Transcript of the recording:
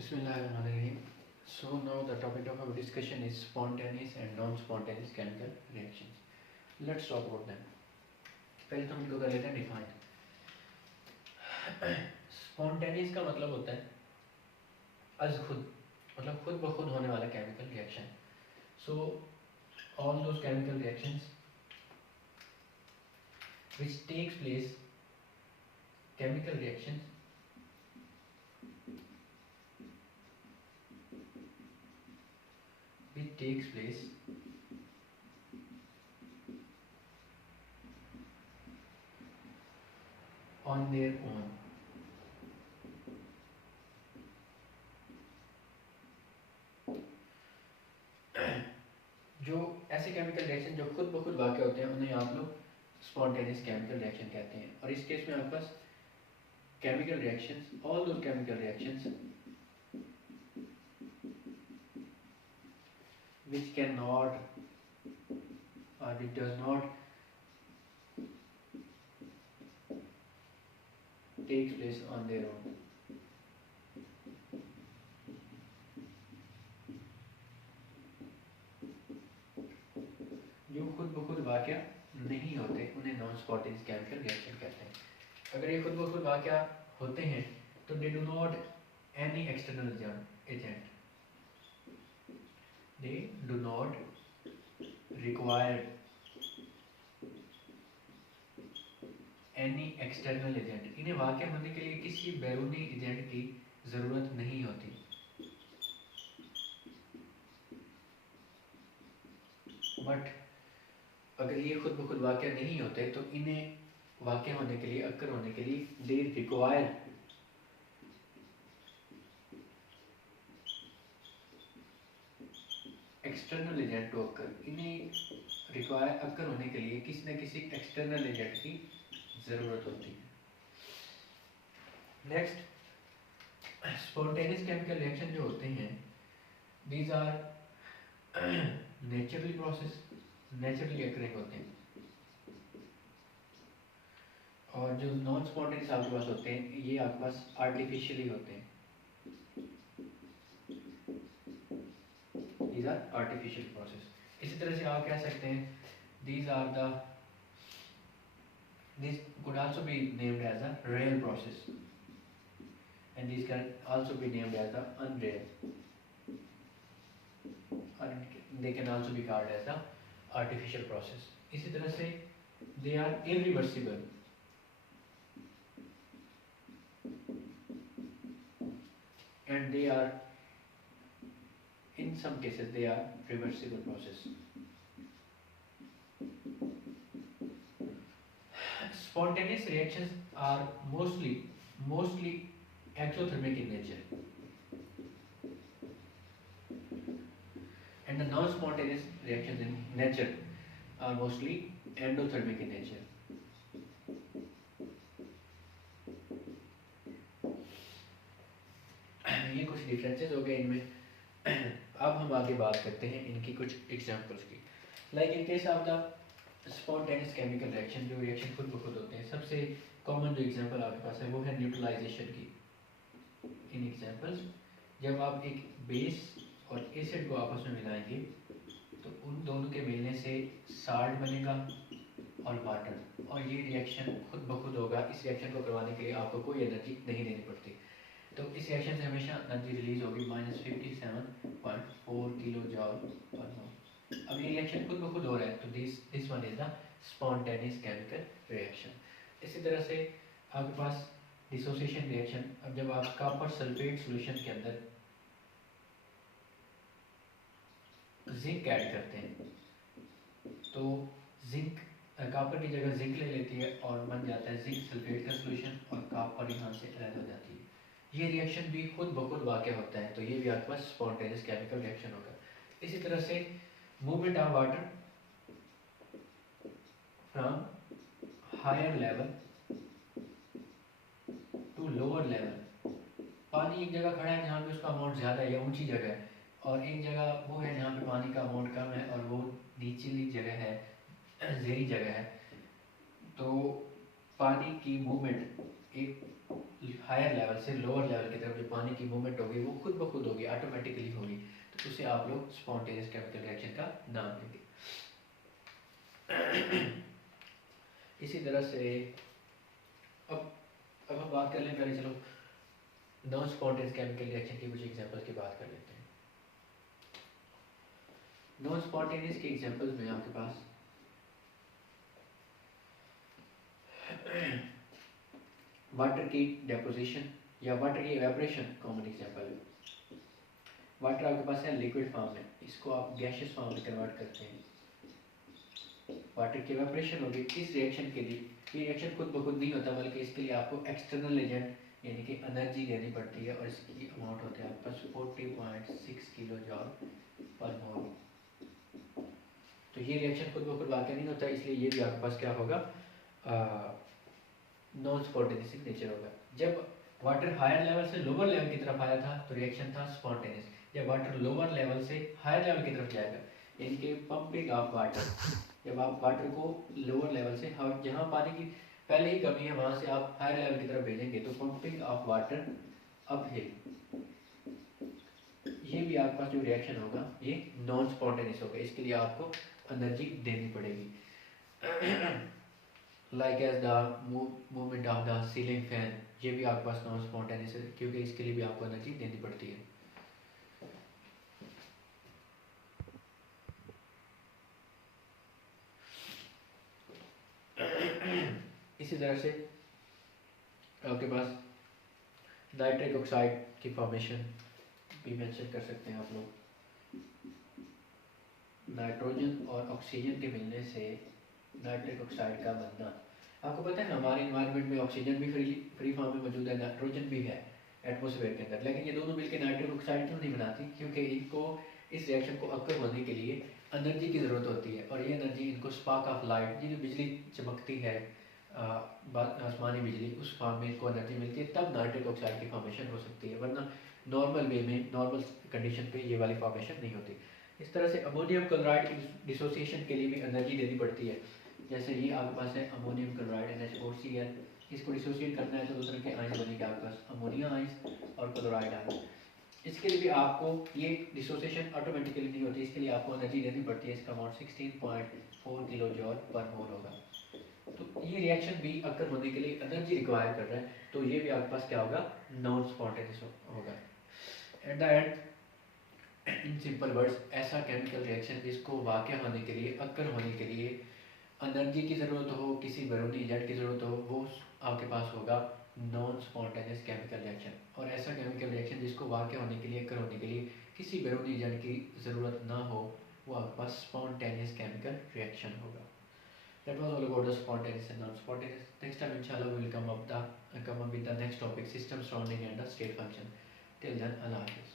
Bismillahirrahmanirrahim. So now the topic of our discussion is spontaneous and non-spontaneous chemical reactions. Let's talk about them. पहले तो हम इनको कर लेते हैं डिफाइन. स्पॉन्टेनियस का मतलब होता है अज खुद, मतलब खुद ब खुद होने वाला chemical reaction. So all those chemical reactions which takes place, chemical reactions which takes place on their own. जो ऐसे केमिकल रिएक्शन जो खुद ब खुद वाक़ होते हैं उन्हें आप लोग स्पॉन्टेनियस केमिकल रिएक्शन कहते हैं. और इस केस में आपके पास chemical reactions, all those chemical reactions which cannot or which does not takes place on their own. जो खुद ब खुद वाक़या नहीं होते उन्हें नॉन स्पॉन्टेनियस केमिकल रिएक्शन कहते हैं. अगर ये खुद ब खुद वाक़या होते हैं तो they do not any external agent, they do not require any external agent. इन्हें वाक़या होने के लिए किसी बैरूनी एजेंट की ज़रूरत नहीं होती. बट अगर ये खुद ब खुद वाक़या नहीं होते तो इन्हें वाक़या होने के लिए, अक्कर होने के लिए they require external agent to occur. इन्हें रिक्वायर अक्कर होने के लिए किसी न किसी एक्सटर्नल एजेंट की ज़रूरत होती है. नेक्स्ट, स्पॉन्टेनियस केमिकल रिएक्शन जो होते हैं these are naturally process, naturally occurring होते हैं. और जो नॉन स्पॉन्टेनियस आपके पास होते हैं ये आपके पास आर्टिफिशियली होते हैं. These are artificial process. इसी तरह से आप कह सकते हैं these could also be named as a real process and these can also be named as the unreal, and they can also be called as the artificial process. इसी तरह से they are irreversible and they are, in some cases they are reversible process. Spontaneous reactions are mostly exothermic in nature and the non-spontaneous reactions in nature are mostly endothermic in nature. ये कुछ differences हो गए इनमें. अब हम आगे बात करते हैं इनकी कुछ एग्जांपल्स की. Like in case of the spontaneous chemical reaction, जो रिएक्शन खुद ब खुद होते हैं, सबसे कॉमन जो एग्जांपल आपके पास है वो है न्यूट्रलाइजेशन की. इन एग्जांपल्स, जब आप एक बेस और एसिड को आपस में मिलाएंगे तो उन दोनों के मिलने से साल्ट बनेगा और वाटर, और ये रिएक्शन खुद ब खुद होगा. इस रिएक्शन को करवाने के लिए आपको कोई एनर्जी नहीं देनी पड़ती. तो इस रिएक्शन से हमेशा एनर्जी रिलीज होगी -57.4 किलो जॉल पर मोल. अब ये रिएक्शन खुद ब खुद हो रहा है तो this one is the spontaneous chemical reaction. इसी तरह से आपके पास डिसोसिएशन रिएक्शन. अब जब आप कॉपर सल्फेट सॉल्यूशन के अंदर जिंक ऐड करते हैं तो जिंक कॉपर की जगह जिंक ले लेती है और बन जाता है जिंक सल्फेट का सॉल्यूशन और कॉपर यहाँ से अलग हो जाती है. ये रिएक्शन भी खुद ब खुद वाक़या होता है तो ये भी आपके पास स्पॉन्टेनियस केमिकल रिएक्शन होगा. इसी तरह से movement of water from higher level to lower level. पानी एक जगह खड़ा है जहाँ पे उसका अमाउंट ज़्यादा है या ऊंची जगह है, और एक जगह वो है जहाँ पे पानी का अमाउंट कम है और वो नीचली जगह है, ज़ेरी जगह है. तो पानी की मूवमेंट एक हायर लेवल से लोअर लेवल की तरफ जो पानी की मूवमेंट होगी वो खुद ब खुद होगी, ऑटोमेटिकली होगी, तो उसे आप लोग स्पॉन्टेनियस केमिकल रिएक्शन का नाम देंगे। इसी तरह से अब हम बात कर लें, पहले चलो नॉन स्पॉन्टेनियस केमिकल रिएक्शन की कुछ एग्जांपल्स की बात कर लेते हैं। नॉन स्पॉन्टेनियस के एग्जांपल्स में आपके पास वाटर की डेपोजिशन या वाटर की एवेपोरेशन कॉमन एग्जांपल है। वाटर आपके पास है लिक्विड फॉर्म में, इसको आप गैसियस फॉर्म में कन्वर्ट करते हैं, वाटर की एवेपोरेशन होगी। इस रिएक्शन के लिए, ये रिएक्शन खुद ब खुद नहीं होता, बल्कि इसके लिए आपको एक्सटर्नल एजेंट यानी कि एनर्जी देनी पड़ती है, और इसकी अमाउंट होता है आपके पास 40.6 किलो जॉल पर मोल। तो ये रिएक्शन खुद ब खुद वाकई नहीं होता, इसलिए ये भी आपके पास क्या होगा, नॉन स्पॉन्टेनियस नेचर होगा। जब वाटर हायर लेवल से लोअर लेवल की तरफ आया था तो रिएक्शन था स्पॉन्टेनियस। जब वाटर लोअर लेवल से हायर लेवल की तरफ जाएगा, यानी कि पंपिंग ऑफ वाटर, जब आप वाटर को लोअर लेवल से, जहाँ पानी की पहले ही कमी है वहाँ से आप हायर लेवल की तरफ भेजेंगे, तो pumping of water up hill, ये भी आपके पास जो रिएक्शन होगा ये नॉन स्पॉन्टेनियस होगा। इसके लिए आपको एनर्जी देनी पड़ेगी, like as the movement of the ceiling fan, ये भी आपके पास नॉन स्पॉन्टेनियस है, क्योंकि इसके लिए भी आपको एनर्जी देनी पड़ती है। इसी तरह से आपके पास नाइट्रिक ऑक्साइड की फॉर्मेशन भी मेंशन कर सकते हैं आप लोग। नाइट्रोजन और ऑक्सीजन के मिलने से नाइट्रिक ऑक्साइड का बनना। आपको पता है हमारे इन्वायरमेंट में ऑक्सीजन भी फ्री फॉर्म में मौजूद है, नाइट्रोजन भी है एटमॉस्फेयर के अंदर, लेकिन ये दोनों मिलकर नाइट्रिक ऑक्साइड क्यों नहीं बनाती? क्योंकि इनको इस रिएक्शन को अक्कर होने के लिए एनर्जी की ज़रूरत होती है, और ये एनर्जी इनको स्पार्क ऑफ लाइट, ये जो बिजली चमकती है आसमानी बिजली, उस फॉर्म में इनको एनर्जी मिलती है, तब नाइट्रिक ऑक्साइड की फॉर्मेशन हो सकती है, वरना नॉर्मल वे में, नॉर्मल कंडीशन पे ये वाली फॉर्मेशन नहीं होती। इस तरह से अमोनियम क्लोराइड की डिसोसिएशन के लिए भी एनर्जी देनी पड़ती है। जैसे ये आपके पास है अमोनियम क्लोराइड NH4Cl, इसको डिसोसिएट करना है तो दो तरह के आयन बनेंगे आपके पास, अमोनिया आयंस और क्लोराइड आयंस। इसके लिए भी आपको ये डिसोसिएशन ऑटोमेटिकली नहीं होती, इसके लिए आपको एनर्जी देनी पड़ती है, इसका अमाउंट 16.4 किलो जॉल पर मोल होगा। तो ये रिएक्शन भी अक्कर होने के लिए एनर्जी रिक्वायर कर रहा है, तो ये भी आपके पास क्या होगा, नॉन स्पॉन्टेनियस होगा। At the end, in simple words, ऐसा केमिकल रिएक्शन जिसको वाक़या होने के लिए, अक्कर होने के लिए एनर्जी की ज़रूरत हो, किसी बैरूनी एजेंट की ज़रूरत हो, वो आपके पास होगा नॉन स्पॉन्टेनियस केमिकल रिएक्शन। और ऐसा केमिकल रिएक्शन जिसको वाक़या होने के लिए, अक्कर होने के लिए किसी बैरूनी एजेंट की ज़रूरत ना हो, वो आपके पास स्पॉन्टेनियस केमिकल रिएक्शन होगा। That was all about the spontaneous and non-spontaneous. Next time, inshallah, we will come up with the next topic: system surrounding and the state function. Till then, Allah Hafiz.